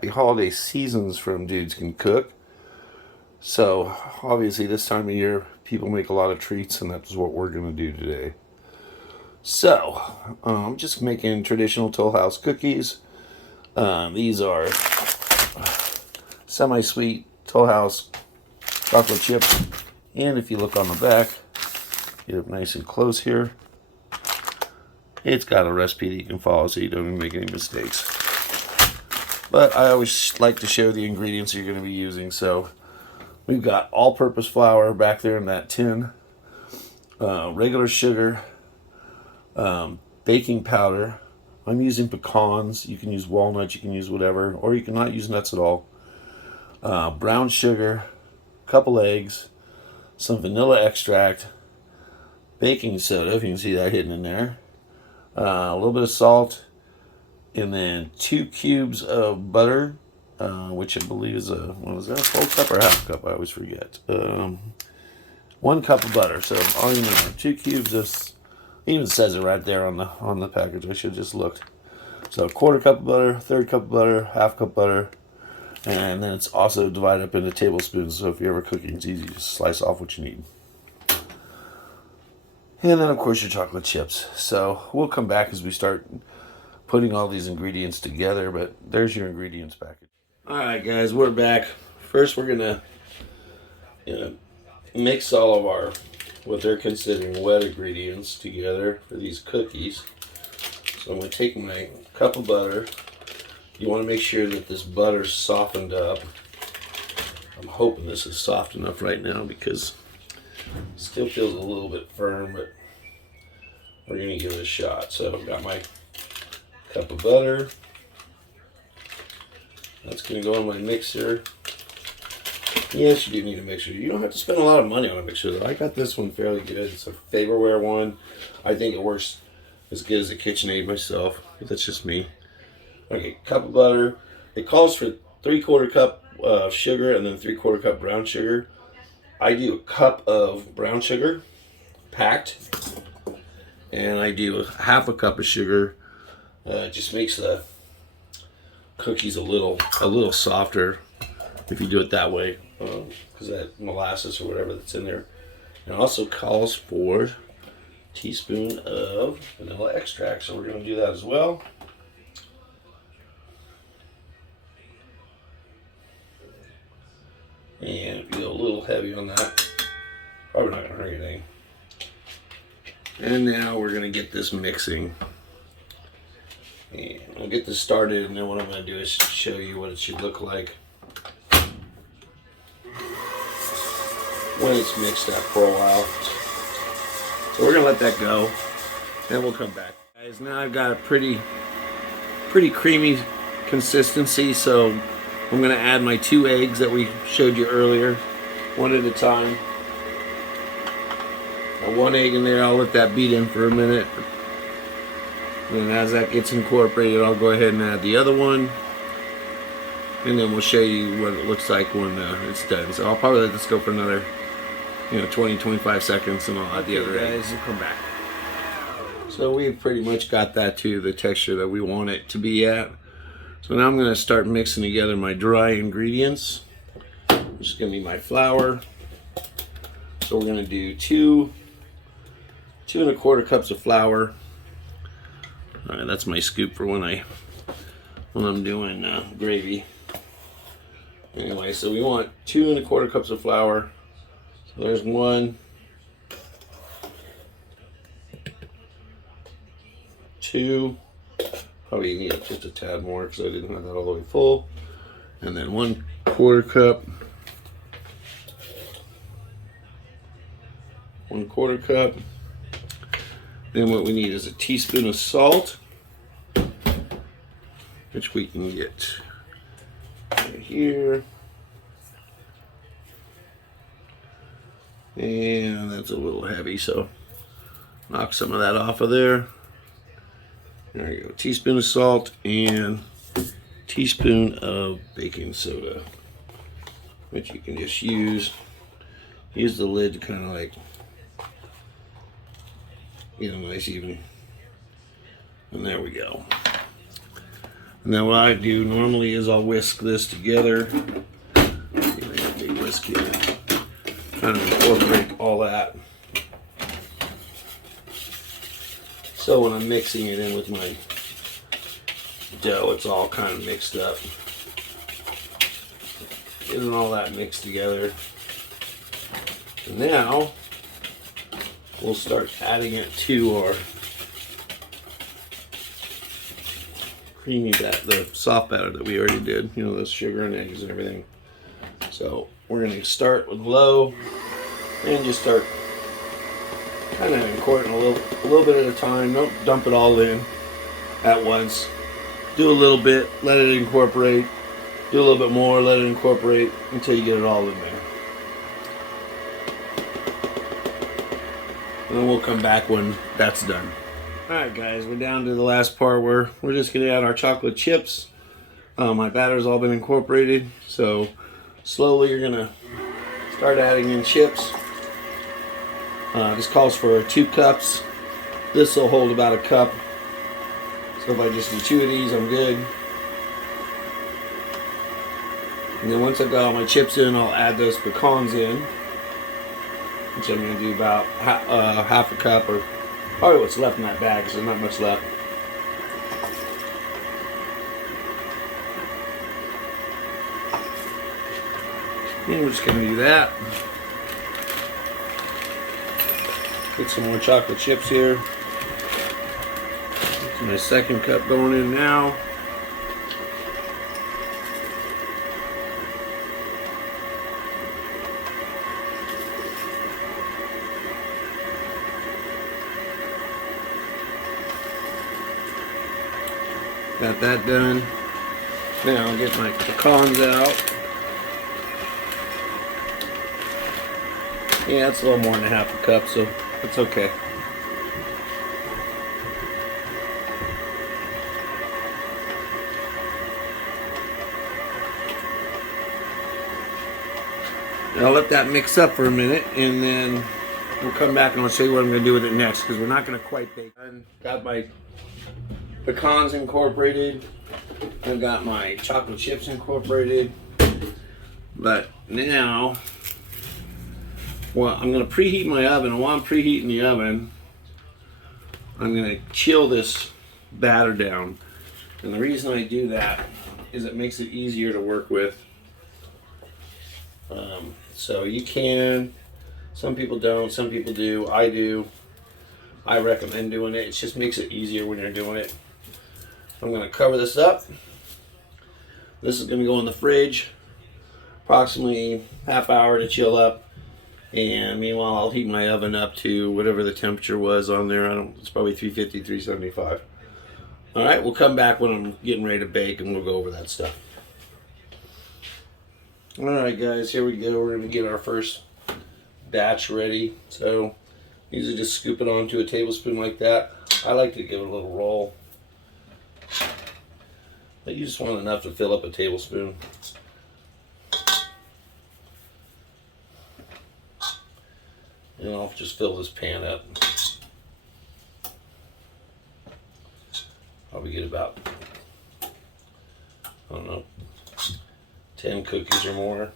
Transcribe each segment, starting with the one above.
happy holiday seasons from Dudes Can Cook. So, obviously, this time of year, people make a lot of treats, and that's what we're going to do today. So, I'm just making traditional Tollhouse cookies. These are semi-sweet Tollhouse chocolate chip. And if you look on the back, get it nice and close here. It's got a recipe that you can follow so you don't even make any mistakes. But I always like to show the ingredients you're going to be using. So we've got all-purpose flour back there in that tin, regular sugar, baking powder. I'm using pecans. You can use walnuts, you can use whatever, or you can not use nuts at all. Brown sugar, a couple eggs, some vanilla extract, baking soda, if you can see that hidden in there, a little bit of salt, and then 2 cubes of butter, which I believe is a full cup or half cup? I always forget. 1 cup of butter. So all you need, 2 cubes of. It even says it right there on the package. I should have just looked. So 1/4 cup of butter, 1/3 cup of butter, 1/2 cup of butter, and then it's also divided up into tablespoons. So if you're ever cooking, it's easy to just slice off what you need. And then, of course, your chocolate chips. So we'll come back as we start putting all these ingredients together, but there's your ingredients package. All right, guys, we're back. First, we're going to mix all of our, what they're considering wet ingredients together for these cookies. So I'm going to take my cup of butter. You want to make sure that this butter's softened up. I'm hoping this is soft enough right now because it still feels a little bit firm, but we're going to give it a shot. So I've got my cup of butter. That's going to go in my mixer. Yes, you do need a mixer. You don't have to spend a lot of money on a mixer, though. I got this one fairly good. It's a Faberware one. I think it works as good as a KitchenAid myself, but that's just me. Okay, cup of butter. It calls for 3/4 cup of sugar and then 3/4 cup brown sugar. I do a cup of brown sugar, packed, and I do 1/2 cup of sugar. It just makes the cookies a little softer if you do it that way, because that molasses or whatever that's in there. It also calls for a teaspoon of vanilla extract, so we're going to do that as well. And if you go a little heavy on that, probably not going to hurt anything. And now we're going to get this mixing. And we'll get this started, and then what I'm going to do is show you what it should look like when it's mixed up for a while. So we're going to let that go, then we'll come back. Guys, now I've got a pretty creamy consistency, so I'm going to add my 2 eggs that we showed you earlier, one at a time. Got 1 egg in there. I'll let that beat in for a minute. And as that gets incorporated, I'll go ahead and add the other one. And then we'll show you what it looks like when it's done. So I'll probably let this go for another 20-25 seconds, and I'll add the other egg. Guys, we'll come back. So we've pretty much got that to the texture that we want it to be at. So now I'm going to start mixing together my dry ingredients. This is going to be my flour. So we're going to do 2 1/4 cups of flour. All right, that's my scoop for when I'm doing gravy. Anyway, so we want 2 1/4 cups of flour. So there's 1, 2. Probably need just a tad more because I didn't have that all the way full. And then 1/4 cup. 1/4 cup. Then what we need is a teaspoon of salt, which we can get right here. And that's a little heavy, so knock some of that off of there. There you go. Teaspoon of salt and teaspoon of baking soda, which you can just use the lid to kind of like get a nice even. And there we go. And then what I do normally is I'll whisk this together. Big whisk here. Kind of incorporate all that. So when I'm mixing it in with my dough, it's all kind of mixed up. Getting all that mixed together. And now we'll start adding it to our creamy the soft batter that we already did. You know, the sugar and eggs and everything. So we're going to start with low and just start kind of incorporating a little bit at a time. Don't dump it all in at once. Do a little bit, let it incorporate. Do a little bit more, let it incorporate until you get it all in there. And then we'll come back when that's done. Alright guys, we're down to the last part where we're just going to add our chocolate chips. My batter's all been incorporated, so slowly you're going to start adding in chips. This calls for 2 cups. This will hold about a cup. So if I just do 2 of these, I'm good. And then once I've got all my chips in, I'll add those pecans in, which I'm going to do about half a cup, or probably what's left in that bag, because there's not much left. And we're just going to do that. Get some more chocolate chips here. That's my second cup going in now. Got that done. Now I'll get my pecans out. Yeah, it's a little more than half a cup, so it's okay. And I'll let that mix up for a minute, and then we'll come back and I'll show you what I'm going to do with it next, because we're not going to quite bake. I've got my pecans incorporated. I've got my chocolate chips incorporated. But now, well, I'm going to preheat my oven. And while I'm preheating the oven, I'm going to chill this batter down. And the reason I do that is it makes it easier to work with. So you can, some people don't, some people do, I do. I recommend doing it. It just makes it easier when you're doing it. I'm going to cover this up. This is going to go in the fridge, approximately half hour to chill up. And meanwhile, I'll heat my oven up to whatever the temperature was on there. It's probably 350, 375. All right, we'll come back when I'm getting ready to bake, and we'll go over that stuff. All right, guys, here we go. We're going to get our first batch ready. So usually just scoop it onto a tablespoon like that. I like to give it a little roll. But you just want enough to fill up a tablespoon. And I'll just fill this pan up. Probably get about, I don't know, 10 cookies or more.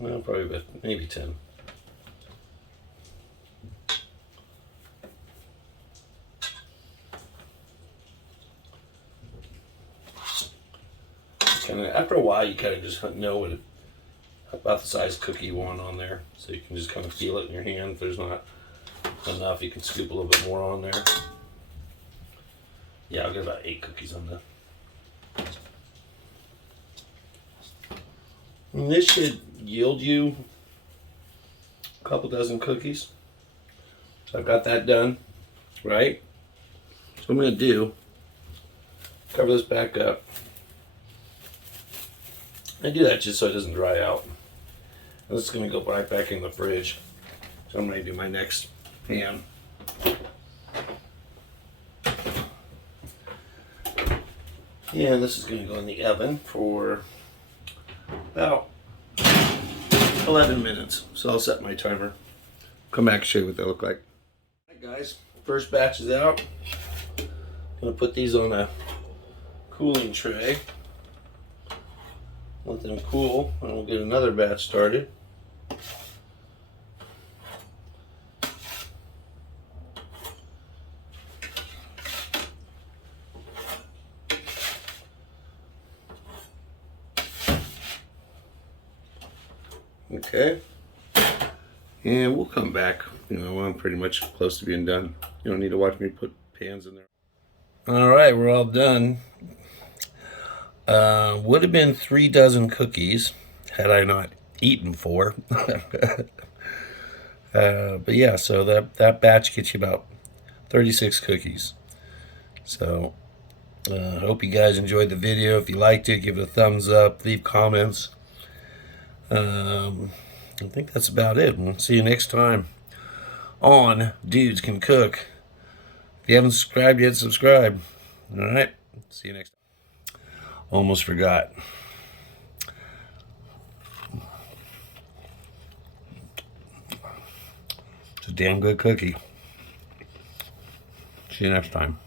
Well, probably about maybe 10. After a while, you kind of just know what about the size cookie you want on there, so you can just kind of feel it in your hand. If there's not enough, you can scoop a little bit more on there. Yeah, I'll get about 8 cookies on that. And this should yield you a couple dozen cookies. So I've got that done, right? So I'm going to do, cover this back up. I do that just so it doesn't dry out. And this is going to go right back in the fridge. So I'm going to do my next pan. Yeah, this is going to go in the oven for about 11 minutes. So I'll set my timer. Come back and show you what they look like. Alright guys, first batch is out. I'm going to put these on a cooling tray. Let them cool, and we'll get another batch started. Okay, and we'll come back. You know, I'm pretty much close to being done. You don't need to watch me put pans in there. All right, we're all done. Would have been 3 dozen cookies had I not eaten 4. But yeah, so that batch gets you about 36 cookies. So I hope you guys enjoyed the video. If you liked it, give it a thumbs up, leave comments. I think that's about it. We'll see you next time on Dudes Can Cook. If you haven't subscribed yet, subscribe. All right, see you next time. Almost forgot. It's a damn good cookie. See you next time.